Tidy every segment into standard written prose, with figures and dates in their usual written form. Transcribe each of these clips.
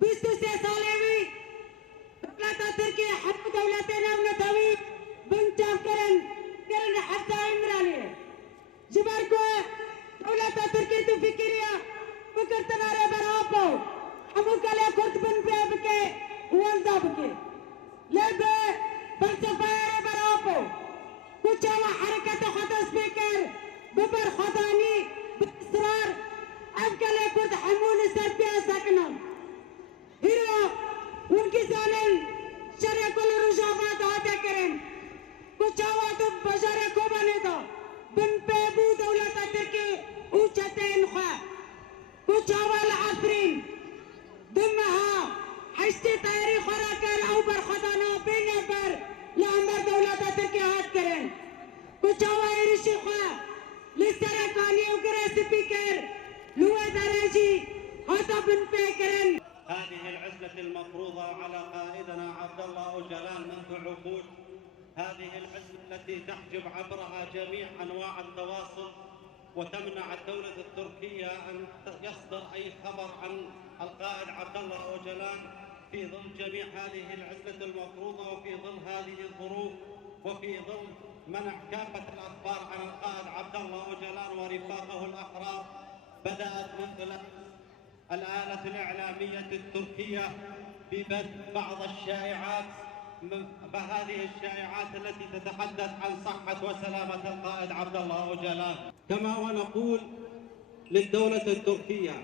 بيستوسي صالحي دولة تركيا حب دولتنا ونتوي بنتام كرن حتى إمراني جباركو دولة تركيا تفكريا فكرتنا ربرابو حموك على كنت بن بابك وانزابك لبه فلسفة ربرابو كتشاوى حركة خطا سبيكر ببر خطاني بإصرار أبكالي كنت حمول سربيا ساكنا هيرو उनकी जानें शरीय को रुझावात आते करें कुछ आवाज़ बजारे को बने तो बिन पेबू दौलत तर्की ऊंचते इनखा कुछ आवाज़ आफरीन दमहा हस्ती तैयारी खरा कर औ बरखदाना बिने पर लामर दौलत तर्की हाथ करें कुछ आवाज़ रिशी खा लिस्टरे कानी उकरे स्पीकर लुए दराजी हाथा बिन पे करें هذه العزلة المفروضة على قائدنا عبد الله أوجلان منذ عقود، هذه العزلة التي تحجب عبرها جميع أنواع التواصل وتمنع الدولة التركية أن يصدر أي خبر عن القائد عبد الله أوجلان في ظل جميع هذه العزلة المفروضة وفي ظل هذه الظروف وفي ظل منع كافة الأخبار عن القائد عبد الله أوجلان ورفاقه الأحرار. بدأت مثل الآلة الإعلامية التركية ببث بعض الشائعات بهذه الشائعات التي تتحدث عن صحة وسلامة القائد عبد الله أوجلان. كما ونقول للدولة التركية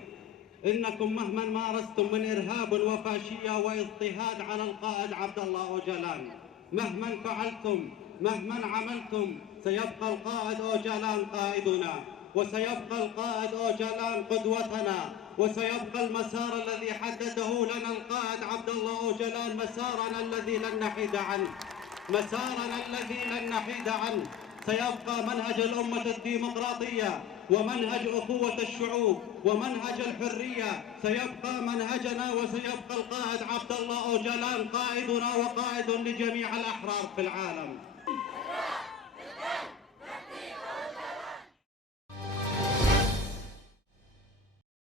إنكم مهما مارستم من إرهاب وفاشية واضطهاد على القائد عبد الله أوجلان، مهما فعلتم مهما عملتم سيبقى القائد أوجلان قائدنا، وسيبقى القائد أوجلان قدوتنا، وسيبقى المسار الذي حدده لنا القائد عبد الله أوجلان مسارنا الذي لن نحيد عنه، مسارنا الذي لن نحيد عنه. سيبقى منهج الأمة الديمقراطية ومنهج أخوة الشعوب ومنهج الحرية، سيبقى منهجنا، وسيبقى القائد عبد الله أوجلان قائدنا وقائد لجميع الأحرار في العالم.